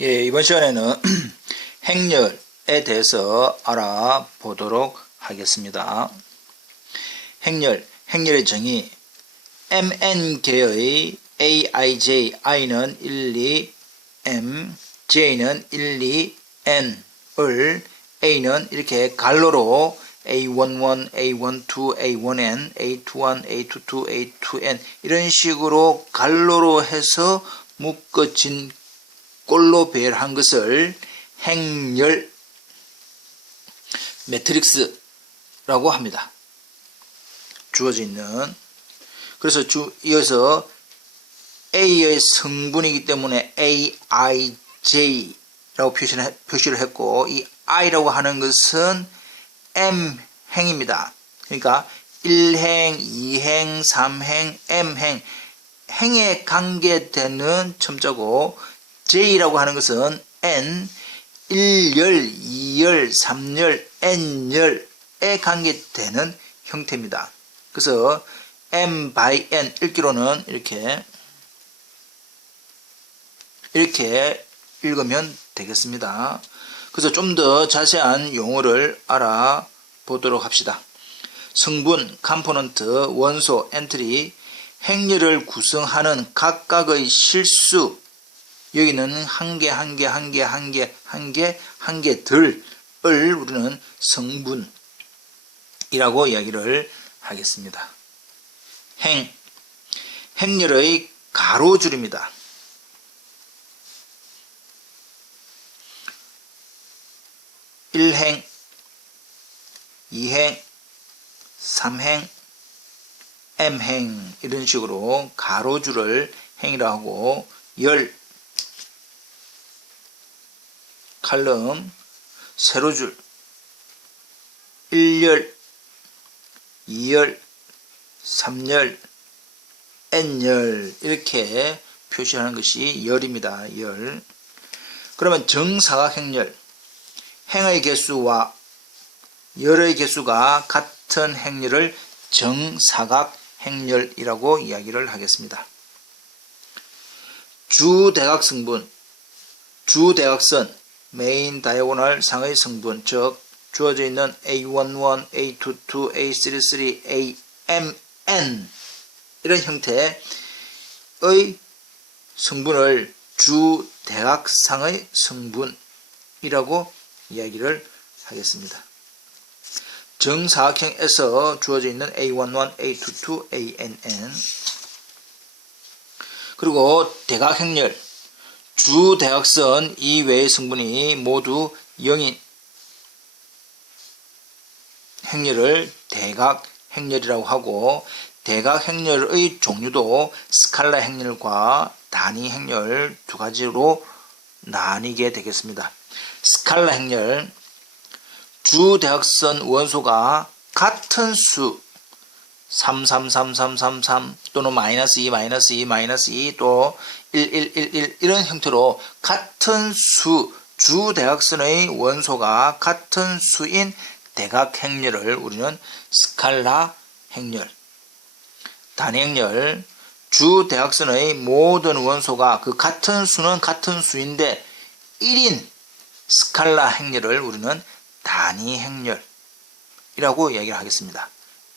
예, 이번 시간에는 행렬에 대해서 알아보도록 하겠습니다. 행렬의 정의, MN계의 AIJ, I는 1, 2, M, J는 1, 2, N을 A는 이렇게 갈로로 A11, A12, A1N, A21, A22, A2N 이런 식으로 갈로로 해서 묶어진 꼴로 배열한 것을 행렬 매트릭스라고 합니다. 주어져 있는. 그래서 이어서 A의 성분이기 때문에 AIJ라고 표시를 했고, 이 I라고 하는 것은 M행입니다. 그러니까 1행, 2행, 3행, M행, 행에 관계되는 첨자고, J라고 하는 것은 N, 1열, 2열, 3열, N열에 관계되는 형태입니다. 그래서 M by N 읽기로는 이렇게 읽으면 되겠습니다. 그래서 좀 더 자세한 용어를 알아보도록 합시다. 성분, 컴포넌트, 원소, 엔트리, 행렬을 구성하는 각각의 실수, 여기는 한 개들을 우리는 성분이라고 이야기를 하겠습니다. 행렬의 가로줄입니다. (1행) (2행) (3행) (m행) 이런 식으로 가로줄을 행이라고 하고, 열 칼럼 세로줄 1열, 2열, 3열, N열 이렇게 표시하는 것이 열입니다. 열. 그러면 정사각행렬, 행의 개수와 열의 개수가 같은 행렬을 정사각행렬이라고 이야기를 하겠습니다. 주대각성분, 주대각선, 메인 다이아고널 상의 성분, 즉 주어져 있는 A11, A22, A33, AMN 이런 형태의 성분을 주대각상의 성분이라고 이야기를 하겠습니다. 정사각형에서 주어져 있는 A11, A22, ANN. 그리고 대각행렬, 주대각선 이외의 성분이 모두 0인 행렬을 대각행렬이라고 하고, 대각행렬의 종류도 스칼라 행렬과 단위 행렬 두 가지로 나뉘게 되겠습니다. 스칼라 행렬, 주대각선 원소가 같은 수 3, 3, 3, 3, 3, 3 또는 마이너스 2, 마이너스 2, 마이너스 2 또 1, 1, 1, 1 이런 형태로 같은 수, 주대각선의 원소가 같은 수인 대각행렬을 우리는 스칼라 행렬. 단행렬, 주대각선의 모든 원소가 그 같은 수는 같은 수인데 1인 스칼라 행렬을 우리는 단위행렬이라고 이야기를 하겠습니다.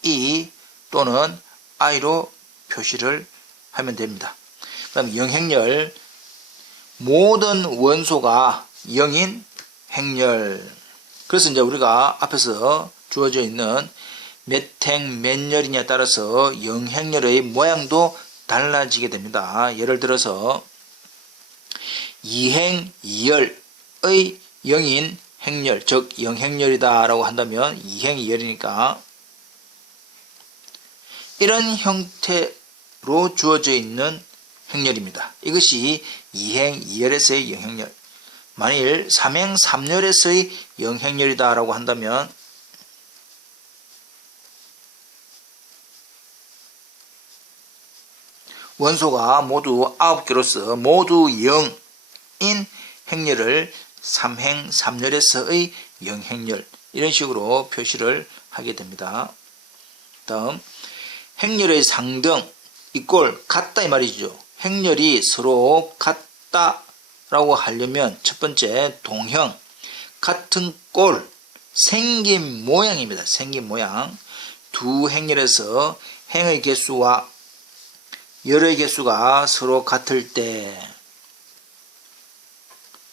E 또는 I로 표시를 하면 됩니다. 그다음 영행렬, 모든 원소가 0인 행렬. 그래서 이제 우리가 앞에서 주어져 있는 몇 행 몇 열이냐에 따라서 영행렬의 모양도 달라지게 됩니다. 예를 들어서 2행 2열의 0인 행렬, 즉 영행렬이다 라고 한다면 2행 2열이니까 이런 형태로 주어져 있는 행렬입니다. 이것이 2행 2열에서의 영행렬. 만일 3행 3열에서의 영행렬이다 라고 한다면 원소가 모두 9개로서 모두 0인 행렬을 3행 3열에서의 영행렬, 이런 식으로 표시를 하게 됩니다. 다음 행렬의 상등 이꼴 같다 이 말이죠. 행렬이 서로 같다 라고 하려면 첫 번째 동형, 같은 꼴, 생긴 모양입니다. 생긴 모양. 두 행렬에서 행의 개수와 열의 개수가 서로 같을 때,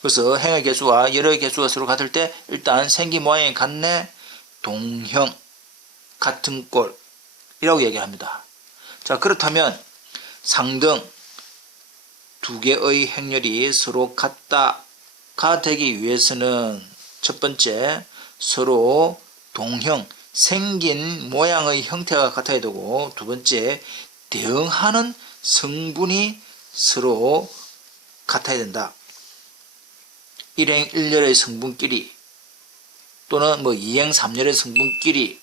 그래서 행의 개수와 열의 개수가 서로 같을 때 일단 생긴 모양이 같네, 동형, 같은 꼴이라고 얘기합니다. 자, 그렇다면 상등 두 개의 행렬이 서로 같다가 되기 위해서는 첫 번째 서로 동형, 생긴 모양의 형태가 같아야 되고, 두 번째 대응하는 성분이 서로 같아야 된다. 일행 1열의 성분끼리 또는 뭐 2행 3열의 성분끼리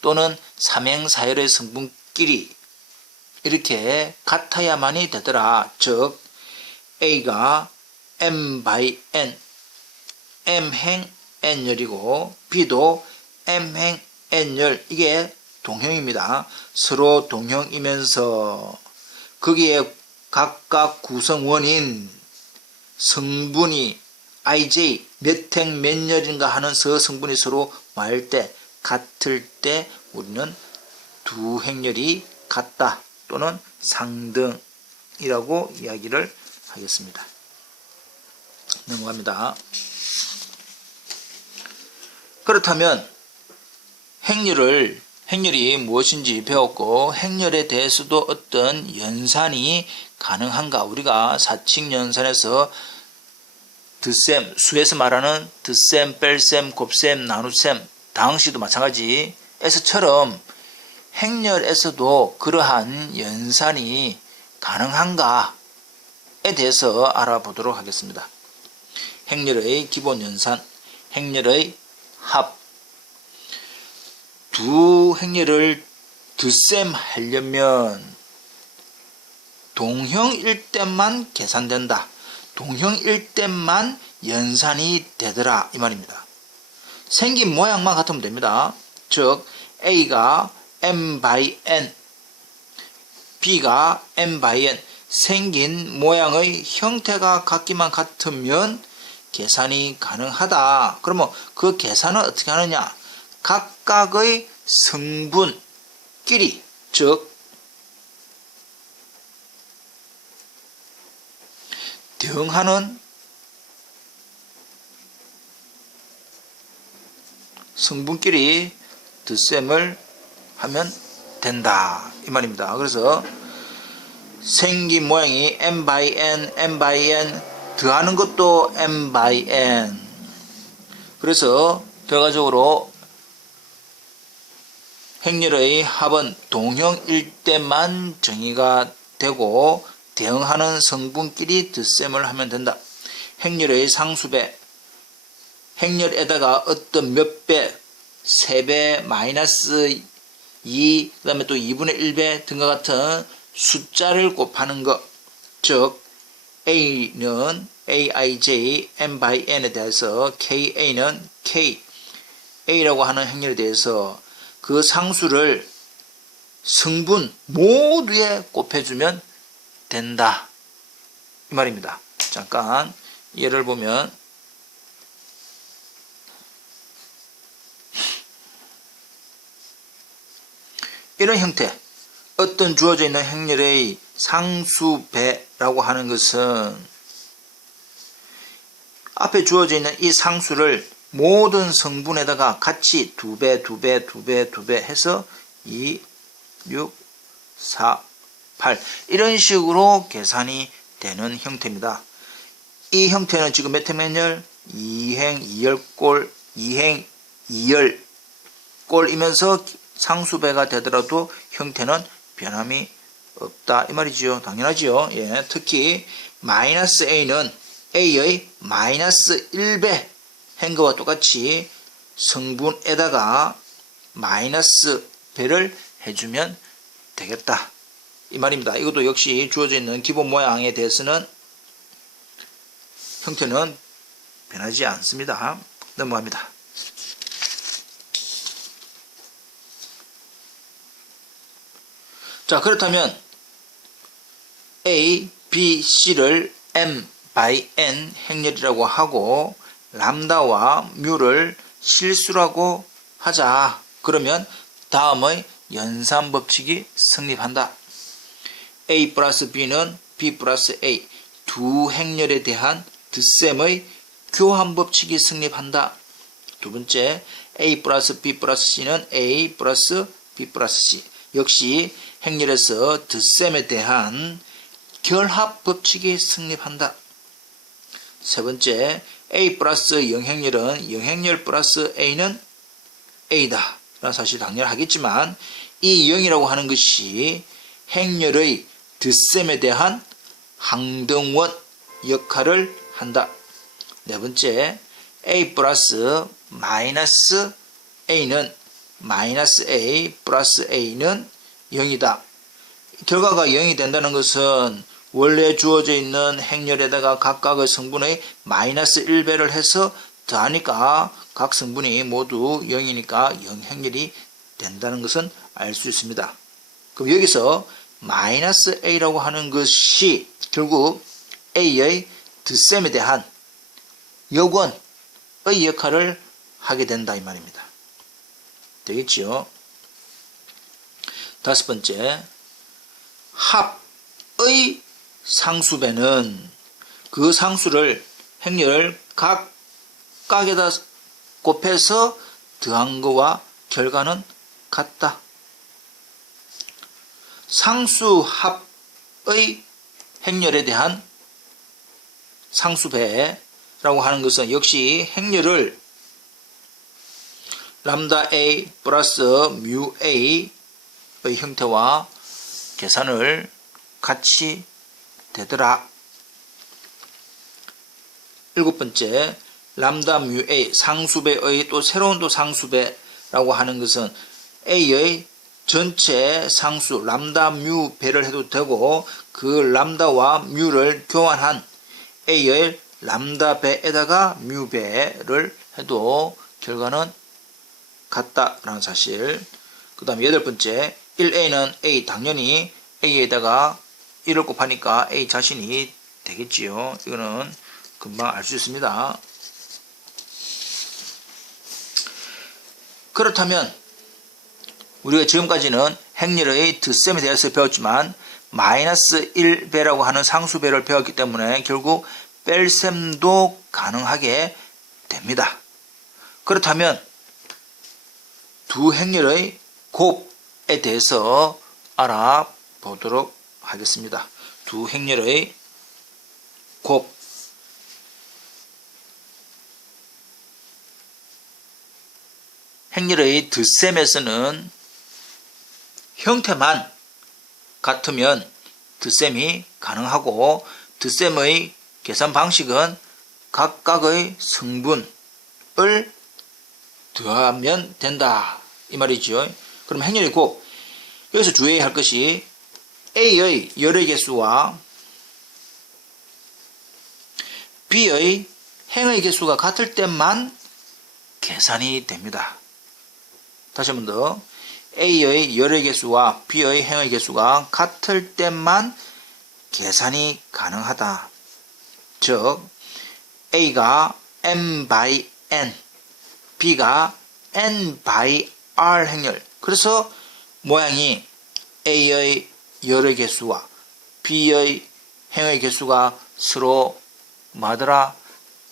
또는 3행 4열의 성분끼리 이렇게 같아야만이 되더라. 즉 A가 M by N, M행 N열이고 B도 M행 N열, 이게 동형입니다. 서로 동형이면서 거기에 각각 구성원인 성분이 IJ 몇행 몇 열인가 하는 성분이 서로 뭐할 때, 같을 때 우리는 두 행렬이 같다 또는 상등이라고 이야기를 하겠습니다. 넘어갑니다. 그렇다면 행렬이 무엇인지 배웠고, 행렬에 대해서도 어떤 연산이 가능한가? 우리가 사칙 연산에서 덧셈, 수에서 말하는 덧셈, 뺄셈, 곱셈, 나눗셈, 다항식도 마찬가지 에서처럼 행렬에서도 그러한 연산이 가능한가에 대해서 알아보도록 하겠습니다. 행렬의 기본 연산, 행렬의 합. 두 행렬을 덧셈 하려면 동형일 때만 계산된다. 동형일 때만 연산이 되더라 이 말입니다. 생긴 모양만 같으면 됩니다. 즉 A가 M by N, B가 M by N, 생긴 모양의 형태가 같기만 같으면 계산이 가능하다. 그러면 그 계산은 어떻게 하느냐? 각각의 성분끼리, 즉 대응하는 성분끼리 덧셈을 하면 된다 이 말입니다. 그래서 생긴 모양이 M by N, M by N, 더하는 것도 M by N. 그래서 결과적으로 행렬의 합은 동형일 때만 정의가 되고 대응하는 성분끼리 덧셈을 하면 된다. 행렬의 상수배, 행렬에다가 어떤 몇 배, 3배, 마이너스 2, 그 다음에 또 2분의 1배 등과 같은 숫자를 곱하는 것, 즉 A는 Aij, M by N에 대해서 KA는 K, A라고 하는 행렬에 대해서 그 상수를 성분 모두에 곱해주면 된다 이 말입니다. 잠깐 예를 보면 이런 형태, 어떤 주어져 있는 행렬의 상수배라고 하는 것은 앞에 주어져 있는 이 상수를 모든 성분에다가 같이 2배, 2배, 2배, 2배 해서 2, 6, 4, 8 이런 식으로 계산이 되는 형태입니다. 이 형태는 지금 몇 행 몇 열? 2행 2열꼴, 2행 2열꼴이면서 상수배가 되더라도 형태는 변함이 없다 이 말이지요. 당연하지요. 예, 특히 마이너스 A는 A의 마이너스 1배 한 것과 똑같이 성분에다가 마이너스 배를 해주면 되겠다 이 말입니다. 이것도 역시 주어져 있는 기본 모양에 대해서는 형태는 변하지 않습니다. 넘어갑니다. 자, 그렇다면 A, B, C를 M by n 행렬이라고 하고 람다와 뮤를 실수라고 하자. 그러면 다음의 연산법칙이 성립한다. a 플러스 b는 b 플러스 a 두 행렬에 대한 덧셈의 교환법칙이 성립한다. 두 번째, a 플러스 b 플러스 c는 a 플러스 b 플러스 c 역시 행렬에서 덧셈에 대한 결합법칙이 성립한다. 세 번째, a 플러스 영행렬은 영행렬 플러스 a는 a다 라는 사실이 당연하겠지만 이 0이라고 하는 것이 행렬의 덧셈에 대한 항등원 역할을 한다. 네 번째, a 플러스 마이너스 a는 마이너스 a 플러스 a는 0이다. 결과가 0이 된다는 것은 원래 주어져 있는 행렬에다가 각각의 성분의 마이너스 1배를 해서 더하니까 각 성분이 모두 0이니까 0행렬이 된다는 것은 알 수 있습니다. 그럼 여기서 마이너스 a라고 하는 것이 결국 a의 덧셈에 대한 역원의 역할을 하게 된다 이 말입니다. 되겠지요? 다섯 번째, 합의 상수배는 그 상수를 행렬을 각각에다 곱해서 더한 것과 결과는 같다. 상수합의 행렬에 대한 상수배라고 하는 것은 역시 행렬을 람다 a 플러스 뮤 a의 형태와 계산을 같이 되더라. 일곱 번째, 람다 뮤 a 상수배의 또 새로운 또 상수배라고 하는 것은 a의 전체 상수 람다 뮤 배를 해도 되고 그 람다와 뮤를 교환한 a의 람다 배에다가 뮤 배를 해도 결과는 같다라는 사실. 그 다음에 여덟 번째, 1a는 a 당연히 a에다가 1을 곱하니까 a 자신이 되겠지요. 이거는 금방 알 수 있습니다. 그렇다면 우리가 지금까지는 행렬의 덧셈에 대해서 배웠지만 마이너스 1배라고 하는 상수배를 배웠기 때문에 결국 뺄셈도 가능하게 됩니다. 그렇다면 두 행렬의 곱에 대해서 알아보도록 하겠습니다. 두 행렬의 곱. 행렬의 덧셈에서는 형태만 같으면 덧셈이 가능하고 덧셈의 계산 방식은 각각의 성분을 더하면 된다 이 말이죠. 그럼 행렬의 곱, 여기서 주의해야 할 것이 a의 열의 개수와 b의 행의 개수가 같을 때만 계산이 됩니다. 다시 한 번 더, a의 열의 개수와 b의 행의 개수가 같을 때만 계산이 가능하다. 즉 a가 m by n, b가 n by r 행렬. 그래서 모양이 a의 열의 개수와 b의 행의 개수가 서로 뭐하더라?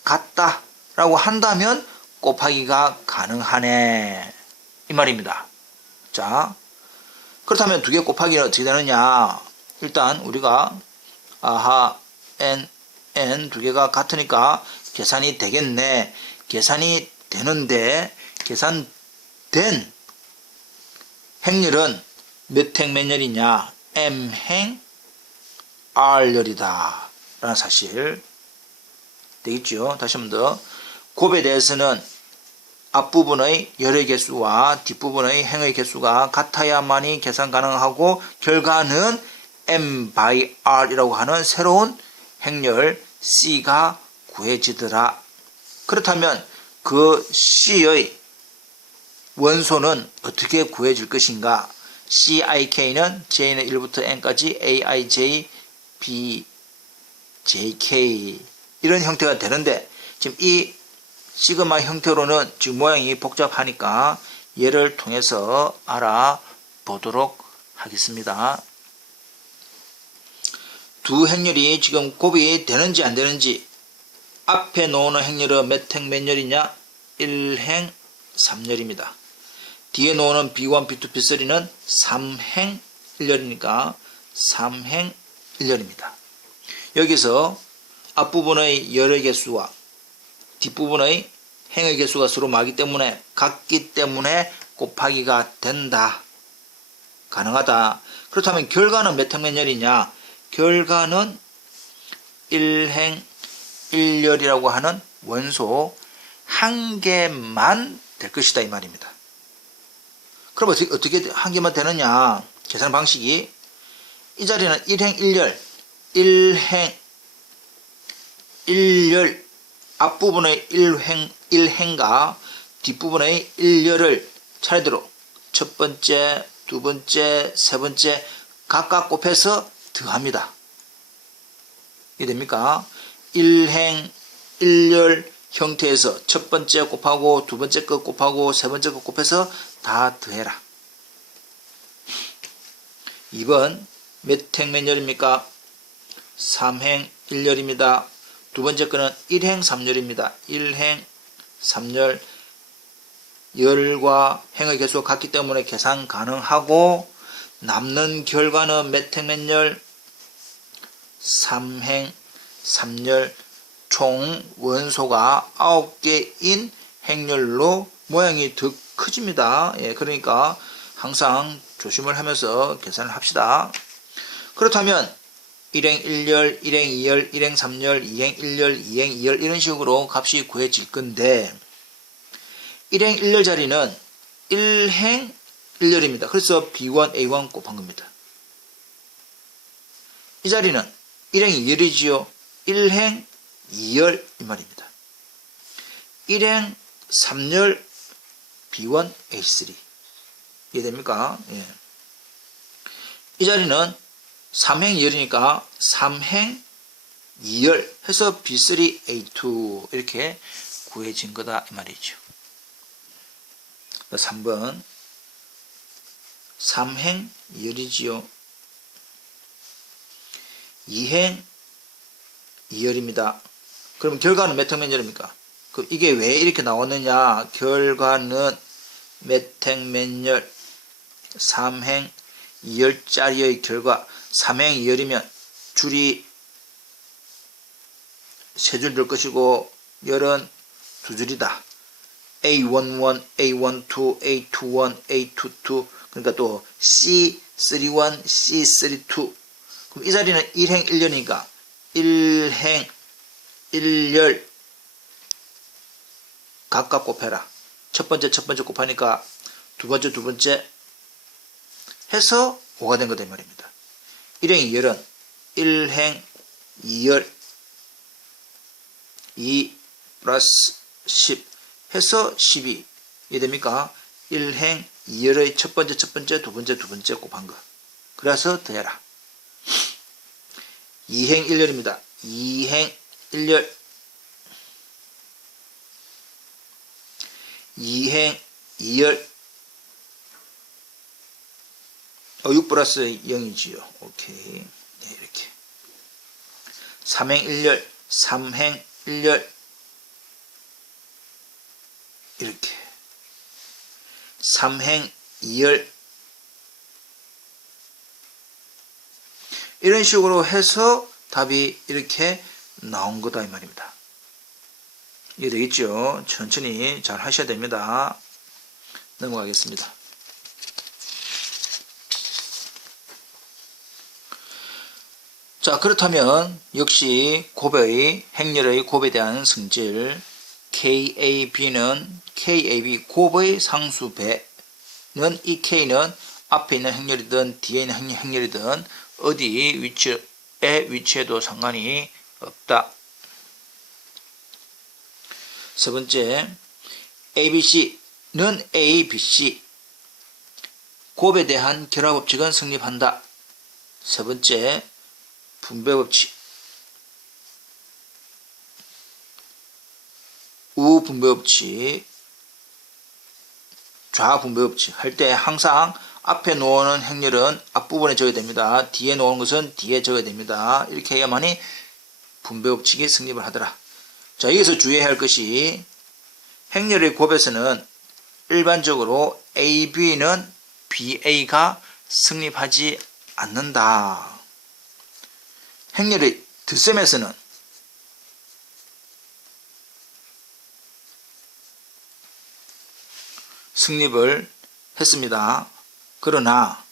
같다 라고 한다면 곱하기가 가능하네 이 말입니다. 자, 그렇다면 두 개 곱하기는 어떻게 되느냐? 일단 우리가 n 두 개가 같으니까 계산이 되겠네. 계산이 되는데 계산된 행렬은 몇 행 몇 열이냐? m행 r열이다 라는 사실 되겠죠. 다시 한 번 더, 곱에 대해서는 앞부분의 열의 개수와 뒷부분의 행의 개수가 같아야만이 계산 가능하고 결과는 m by r이라고 하는 새로운 행렬 c가 구해지더라. 그렇다면 그 c의 원소는 어떻게 구해질 것인가? cik는 j는 1부터 n까지 aij, bj JK 이런 형태가 되는데 지금 이 시그마 형태로는 지금 모양이 복잡하니까 얘를 통해서 알아보도록 하겠습니다. 두 행렬이 지금 곱이 되는지 안 되는지 앞에 놓는 행렬은 몇 행 몇 열이냐? 1행 3열입니다. 뒤에 놓는 B1, B2, B3는 3행 1열이니까 3행 1열입니다. 여기서 앞부분의 열의 개수와 뒷부분의 행의 개수가 서로 같기 때문에 곱하기가 된다. 가능하다. 그렇다면 결과는 몇 행 몇 열이냐? 결과는 1행 1열이라고 하는 원소 한 개만 될 것이다 이 말입니다. 그럼 어떻게 한 개만 되느냐? 계산 방식이 이 자리는 1행 1열 1행 1열 앞부분의 1행과 뒷부분의 1열을 차례대로 첫 번째, 두 번째, 세 번째 각각 곱해서 더합니다. 이해됩니까? 1행 1열 형태에서 첫 번째 곱하고 두 번째 것 곱하고 세 번째 것 곱해서 다 더해라. 2번 몇 행 몇 열입니까? 3행 1열입니다. 두 번째 거는 1행 3열입니다. 1행 3열 열과 행의 개수가 같기 때문에 계산 가능하고 남는 결과는 몇 행 몇 열? 3행 3열 총 원소가 9개인 행렬로 모양이 더 커집니다. 예, 그러니까 항상 조심을 하면서 계산을 합시다. 그렇다면 1행 1열, 1행 2열, 1행 3열, 2행 1열, 2행 2열 이런 식으로 값이 구해질 건데 1행 1열 자리는 1행 1열입니다. 그래서 B1, A1 곱한 겁니다. 이 자리는 1행 2열이지요. 1행 2열 이 말입니다. 1행 3열 B1, A3 이해됩니까? 예. 이 자리는 3행 2열이니까 3행 2열 해서 B3, A2 이렇게 구해진 거다 이 말이죠. 3번 3행 2열이지요. 2행 2열입니다. 그럼 결과는 몇 행 몇 열입니까? 그럼 이게 왜 이렇게 나왔느냐? 결과는 몇 행 몇 열 3행 2열짜리의 결과 3행 2열이면 줄이 3줄 될 것이고 열은 2줄이다. A11, A12, A21, A22 그러니까 또 C31, C32 그럼 이 자리는 1행 1열이니까 1행 1열 각각 곱해라. 첫 번째 곱하니까 두 번째 해서 5가 된 거다 이 말입니다. 1행 2열은 1행 2열 2 플러스 10 해서 12 이해됩니까? 1행 2열의 첫 번째 두 번째 곱한 거. 그래서 더해라. 2행 1열입니다. 2행 1열 2행 2열 6 플러스 0이지요. 오케이. 네, 이렇게 3행 1열 3행 1열 이렇게 3행 2열 이런 식으로 해서 답이 이렇게 나온 거다 이 말입니다. 이해되겠죠? 천천히 잘 하셔야 됩니다. 넘어가겠습니다. 자, 그렇다면 역시 곱의 행렬의 곱에 대한 성질 KAB는 KAB 곱의 상수배는 이 K는 앞에 있는 행렬이든 뒤에 있는 행렬이든 어디 위치에 위치해도 상관이 없다. 세 번째, ABC는 ABC 곱에 대한 결합법칙은 성립한다. 세 번째, 분배법칙 우분배법칙, 좌분배법칙 할 때 항상 앞에 놓는 행렬은 앞부분에 적어야 됩니다. 뒤에 놓은 것은 뒤에 적어야 됩니다. 이렇게 해야만이 분배법칙이 성립을 하더라. 자, 여기서 주의해야 할 것이 행렬의 곱에서는 일반적으로 AB는 BA가 성립하지 않는다. 행렬의 덧셈에서는 성립을 했습니다. 그러나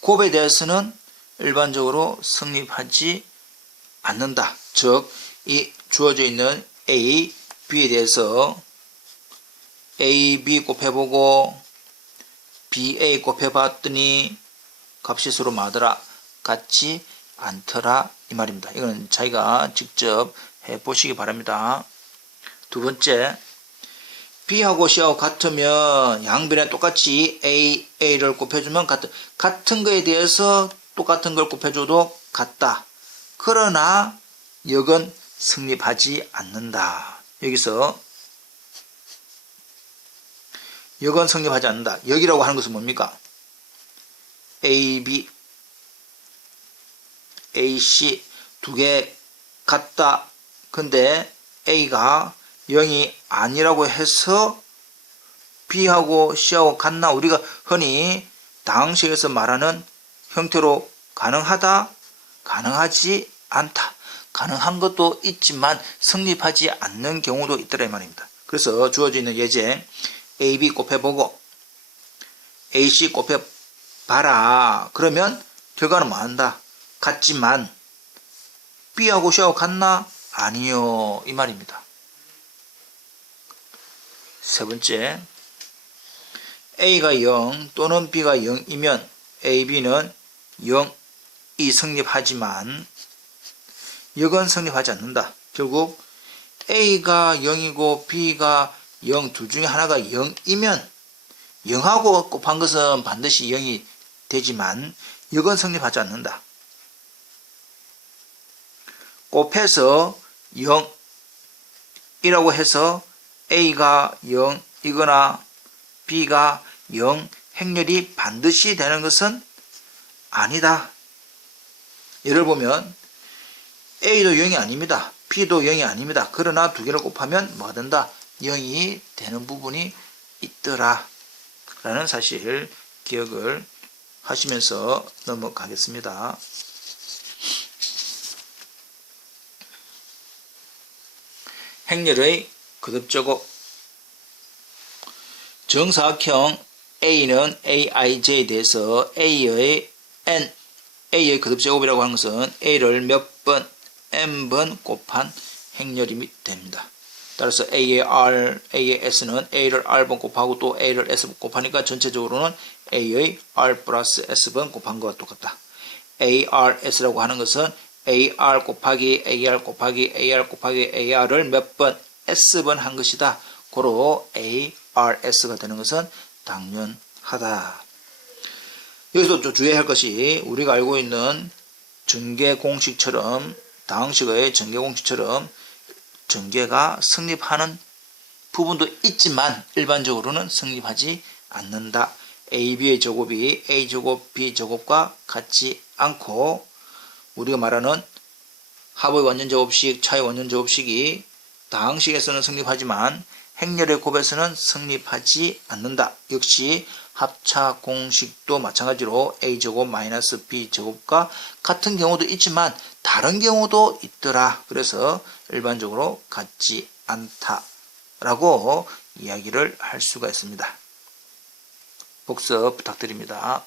곱에 대해서는 일반적으로 성립하지 않는다. 즉, 이 주어져 있는 A, B에 대해서 A, B 곱해보고 BA 곱해봤더니 값이 서로 마더라. 같지 않더라. 이 말입니다. 이건 자기가 직접 해보시기 바랍니다. 두 번째, B하고 C하고 같으면 양변에 똑같이 A를 곱해주면 같은 거에 대해서 똑같은 걸 곱해줘도 같다. 그러나 역은 성립하지 않는다. 여기서 역은 성립하지 않는다. 역이라고 하는 것은 뭡니까? AB, AC 두 개 같다. 근데 A가 0이 아니라고 해서 B하고 C하고 같나? 우리가 흔히 다항식에서 말하는 형태로 가능하다, 가능하지 않다. 가능한 것도 있지만 성립하지 않는 경우도 있더라 이 말입니다. 그래서 주어져 있는 예제 AB 곱해보고 AC 곱해봐라. 그러면 결과는 뭐한다? 같지만 B하고 C하고 같나? 아니요. 이 말입니다. 세 번째, A가 0 또는 B가 0이면 AB는 0이 성립하지만 역은 성립하지 않는다. 결국 A가 0이고 B가 0 둘 중에 하나가 0이면 0하고 곱한 것은 반드시 0이 되지만 역은 성립하지 않는다. 곱해서 0이라고 해서 A가 0이거나 B가 0 행렬이 반드시 되는 것은 아니다. 예를 보면 A도 0이 아닙니다. B도 0이 아닙니다. 그러나 두 개를 곱하면 뭐가 된다? 0이 되는 부분이 있더라. 라는 사실 기억을 하시면서 넘어가겠습니다. 행렬의 거듭제곱. 정사각형 A는 AIJ에 대해서 A의 거듭제곱이라고 하는 것은 A를 몇 번, N번 곱한 행렬이 됩니다. 따라서 A의 R, A의 S는 A를 R번 곱하고 또 A를 S번 곱하니까 전체적으로는 A의 R 플러스 S번 곱한 것과 똑같다. ARS라고 하는 것은 AR 곱하기 AR 곱하기 AR 곱하기 AR을 몇 번 S번 한 것이다. 고로 ARS가 되는 것은 당연하다. 여기서 좀 주의해야 할 것이 우리가 알고 있는 전개공식처럼 다항식의 전개공식처럼 전개가 성립하는 부분도 있지만 일반적으로는 성립하지 않는다. AB의 제곱이 A제곱, B제곱과 같지 않고 우리가 말하는 합의 원전제곱식, 차의 원전제곱식이 다항식에서는 성립하지만 행렬의 곱에서는 성립하지 않는다. 역시 합차 공식도 마찬가지로 A제곱 마이너스 B제곱과 같은 경우도 있지만 다른 경우도 있더라. 그래서 일반적으로 같지 않다라고 이야기를 할 수가 있습니다. 복습 부탁드립니다.